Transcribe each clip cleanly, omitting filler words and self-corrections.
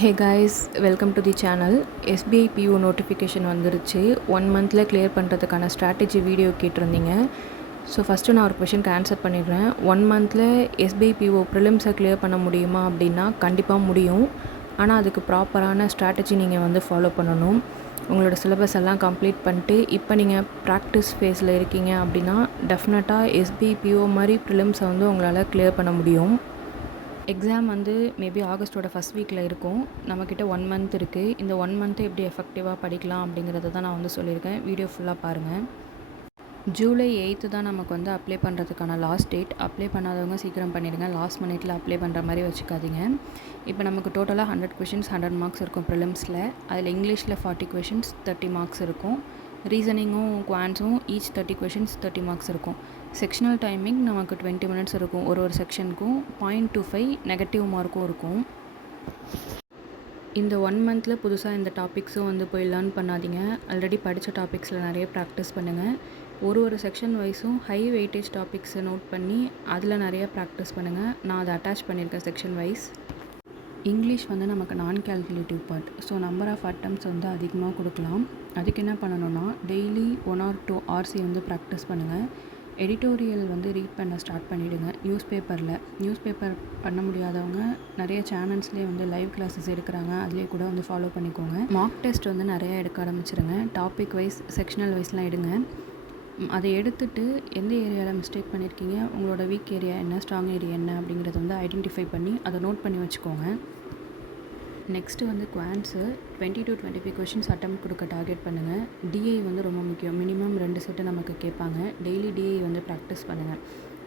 Hey guys, welcome to the channel. SBI PO notification வந்துருச்சு 1 monthல clear பண்ணுறதுக்கான strategy video கேட்டிருந்தீங்க. So first நான் ஒரு கொஷனுக்கு ஆன்சர் பண்ணிடுறேன். 1 monthல SBI PO Prelims clear பண்ண முடியுமா அப்படின்னா கண்டிப்பாக முடியும். ஆனால் அதுக்கு ப்ராப்பரான ஸ்ட்ராட்டஜி நீங்கள் வந்து ஃபாலோ பண்ணணும். உங்களோட சிலபஸ் எல்லாம் கம்ப்ளீட் பண்ணிட்டு இப்போ நீங்கள் ப்ராக்டிஸ் ஃபேஸில் இருக்கீங்க அப்படின்னா டெஃபினட்டாக SBI PO மாதிரி ப்ரிலிம்ஸை வந்து உங்களால் கிளியர் பண்ண முடியும். எக்ஸாம் வந்து மேபி ஆகஸ்ட்டோட ஃபஸ்ட் வீக்கில் இருக்கும். நம்மக்கிட்ட 1 month இருக்குது. இந்த 1 month எப்படி எஃபெக்டிவாக படிக்கலாம் அப்படிங்கிறத தான் நான் வந்து சொல்லியிருக்கேன். வீடியோ ஃபுல்லாக பாருங்கள். ஜூலை 8 தான் நமக்கு வந்து அப்ளை பண்ணுறதுக்கான லாஸ்ட் டேட். அப்ளை பண்ணாதவங்க சீக்கிரம் பண்ணிவிடுங்க. லாஸ்ட் மினிட்ல அப்ளை பண்ணுற மாதிரி வச்சுக்காதீங்க. இப்போ நமக்கு டோட்டலாக 100 questions 100 marks இருக்கும் ப்ரிலிம்ஸில். அதில் இங்கிலீஷில் 40 questions 30 marks இருக்கும். ரீசனிங்கும் குவான்ஸும் ஈச் 30 questions 30 marks இருக்கும். செக்ஷனல் டைமிங் நமக்கு 20 minutes இருக்கும். ஒரு செக்ஷனுக்கும் 0.25 நெகட்டிவ் மார்க்கும் இருக்கும். இந்த 1 monthல புதுசாக இந்த டாபிக்ஸும் வந்து போய் லேர்ன் பண்ணாதீங்க. ஆல்ரெடி படித்த டாபிக்ஸில் நிறைய ப்ராக்டிஸ் பண்ணுங்கள். ஒரு செக்ஷன் வைஸும் ஹை வெயிட்டேஜ் டாபிக்ஸை நோட் பண்ணி அதில் நிறைய ப்ராக்டிஸ் பண்ணுங்கள். நான் அதை அட்டாச் பண்ணியிருக்கேன் செக்ஷன் வைஸ். இங்கிலீஷ் வந்து நமக்கு நான் calculative part. So number of attempts வந்து அதிகமாக கொடுக்கலாம். அதுக்கு என்ன பண்ணணும்னா டெய்லி 1 or 2 hours வந்து ப்ராக்டிஸ் பண்ணுங்கள். எடிட்டோரியல் வந்து ரீட் பண்ண ஸ்டார்ட் பண்ணிவிடுங்க. நியூஸ் பேப்பர் பண்ண முடியாதவங்க நிறைய சேனல்ஸ்லேயே வந்து லைவ் கிளாஸஸ் எடுக்கிறாங்க. அதிலே கூட வந்து ஃபாலோ பண்ணிக்கோங்க. மார்க் டெஸ்ட் வந்து நிறையா எடுக்க ஆரம்பிச்சிருங்க. டாபிக் வைஸ் செக்ஷனல் வைஸ்லாம் எடுங்க. அதை எடுத்துகிட்டு எந்த ஏரியாவில் மிஸ்டேக் பண்ணியிருக்கீங்க, உங்களோட வீக் ஏரியா என்ன, ஸ்ட்ராங் ஏரியா என்ன அப்படிங்கிறத வந்து ஐடென்டிஃபை பண்ணி அதை நோட் பண்ணி வச்சுக்கோங்க. நெக்ஸ்ட்டு வந்து குவான்ஸு 20 to 25 questions அட்டெம்ப்ட் கொடுக்க டார்கெட் பண்ணுங்கள். டிஐ வந்து ரொம்ப முக்கியம். மினிமம் 2 செட்டு நமக்கு கேட்பாங்க. டெய்லி டிஐ வந்து ப்ராக்டிஸ் பண்ணுங்கள்.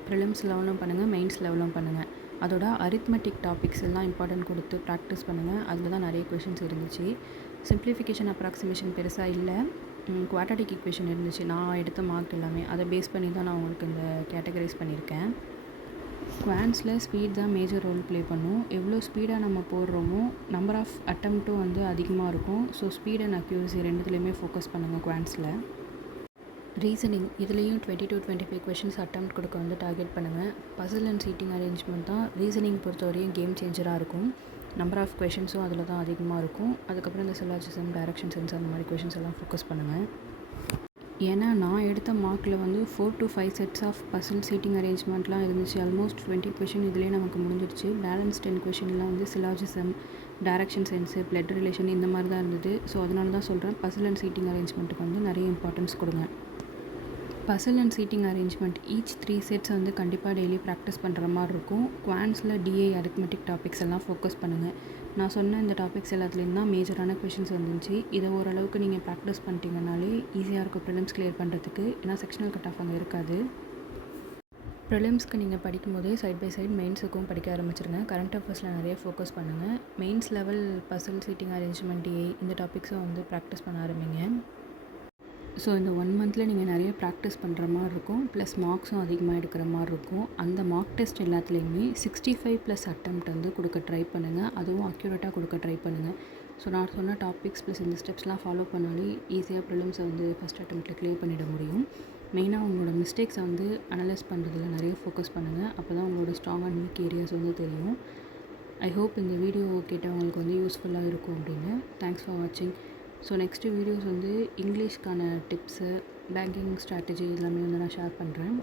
ப்ரிலிம்ஸ் லெவலும் பண்ணுங்கள், மெயின்ஸ் லெவலும் பண்ணுங்கள். அதோட அரித்மெட்டிக் டாபிக்ஸ் எல்லாம் இம்பார்ட்டன்ட் கொடுத்து ப்ராக்டிஸ் பண்ணுங்கள். அதில் தான் நிறைய கொஷின்ஸ் இருந்துச்சு. சிம்ப்ளிஃபிகேஷன் அப்ராக்சிமேஷன் பெருசாக இல்லை. குவாட்ராட்டிக் ஈக்குவேஷன் இருந்துச்சு. நான் எடுத்த மார்க் எல்லாமே அதை பேஸ் பண்ணி தான் நான் உங்களுக்கு இந்த கேட்டகரைஸ் பண்ணியிருக்கேன். குவான்ஸில் ஸ்பீட் தான் மேஜர் ரோல் ப்ளே பண்ணும். எவ்வளோ ஸ்பீடாக நம்ம போடுறோமோ நம்பர் ஆஃப் அட்டெம்ப்ட்டும் வந்து அதிகமாக இருக்கும். ஸோ ஸ்பீட் அண்ட் அக்யூரசி ரெண்டுத்துலேயுமே ஃபோக்கஸ் பண்ணுங்கள் குவான்ஸில். ரீசனிங் இதுலேயும் 20 to 25 questions அட்டெம்ப்ட் கொடுக்க வந்து டார்கெட் பண்ணுங்கள். பசில் அண்ட் சீட்டிங் அரேஞ்ச்மெண்ட் தான் ரீசனிங் பொறுத்தவரையும் கேம் சேஞ்சராக இருக்கும். நம்பர் ஆஃப் கொஷின்ஸும் அதில் தான் அதிகமாக இருக்கும். அதுக்கப்புறம் இந்த சிலாஜிசம், டைரக்ஷன் சென்ஸ் அந்த மாதிரி கொஷின்ஸ் எல்லாம் ஃபோக்கஸ் பண்ணுங்கள். ஏன்னா நான் எடுத்த மார்க்கில் வந்து 4 to 5 sets of puzzle seating அரேஞ்ச்மெண்ட்லாம் இருந்துச்சு. ஆல்மோஸ்ட் 20 question இதிலே நமக்கு முடிஞ்சிடுச்சு. பேலன்ஸ் 10 questionலாம் வந்து syllogism, direction sense, blood relation இந்த மாதிரி தான் இருந்தது. ஸோ அதனால தான் சொல்கிறேன் பசில் அண்ட் சீட்டிங் அரேஞ்ச்மெண்ட்டுக்கு வந்து நிறைய இம்பார்ட்டன்ஸ் கொடுங்க. Puzzle and seating arrangement each 3 sets வந்து கண்டிப்பாக டெய்லி ப்ராக்டிஸ் பண்ணுற மாதிரி இருக்கும். குவான்ஸில் டிஐ அரித்மெட்டிக் டாபிக்ஸ் எல்லாம் ஃபோக்கஸ் பண்ணுங்கள். நான் சொன்ன இந்த டாபிக்ஸ் எல்லாத்துலேயும் தான் மேஜரான கொஷின்ஸ் வந்துச்சு. இதை ஓரளவுக்கு நீங்கள் ப்ராக்டிஸ் பண்ணிட்டீங்கனாலே ஈஸியாக இருக்கும் ப்ரிலிம்ஸ் கிளியர் பண்ணுறதுக்கு. ஏன்னா செக்ஷனல் கட் ஆஃப் அங்கே இருக்காது. ப்ரிலிம்ஸ்க்கு நீங்கள் படிக்கும் போதே சைட் பை சைட் மெயின்ஸுக்கும் படிக்க ஆரம்பிச்சிருங்க. கரண்ட் அஃபேர்ஸில் நிறைய ஃபோக்கஸ் பண்ணுங்கள். Mains level puzzle seating arrangement DI இந்த டாபிக்ஸும் வந்து ப்ராக்டிஸ் பண்ண ஆரம்பிங்க. ஸோ இந்த 1 monthல நீங்கள் நிறைய ப்ராக்டிஸ் பண்ணுற மாதிரி இருக்கும். ப்ளஸ் மார்க்ஸும் அதிகமாக எடுக்கிற மாதிரி இருக்கும். அந்த மார்க் டெஸ்ட் எல்லாத்துலேயுமே 65+ அட்டெம்ப்ட் வந்து கொடுக்க ட்ரை பண்ணுங்கள். அதுவும் அக்யூரேட்டாக கொடுக்க ட்ரை பண்ணுங்கள். ஸோ நான் சொன்ன டாபிக்ஸ் ப்ளஸ் இந்த ஸ்டெப்ஸ்லாம் ஃபாலோ பண்ணாலே ஈஸியாக ப்ரிலிம்ஸை வந்து ஃபஸ்ட் அட்டெம்ப்ட்டில் கிளியர் பண்ணிட முடியும். மெயினாக உங்களோட மிஸ்டேக்ஸை வந்து அனலைஸ் பண்ணுறதுல நிறைய ஃபோக்கஸ் பண்ணுங்கள். அப்போ தான் உங்களோட ஸ்ட்ராங் அண்ட் வீக் ஏரியாஸ் வந்து தெரியும். ஐ ஹோப் இந்த வீடியோ கேட்டவங்களுக்கு வந்து யூஸ்ஃபுல்லாக இருக்கும் அப்படின்னு. தேங்க்ஸ் ஃபார் வாட்சிங். ஸோ நெக்ஸ்ட்டு வீடியோஸ் வந்து இங்கிலீஷ்க்கான டிப்ஸு, பேங்கிங் ஸ்ட்ராட்டஜி எல்லாமே வந்து நான் ஷேர் பண்ணுறேன்.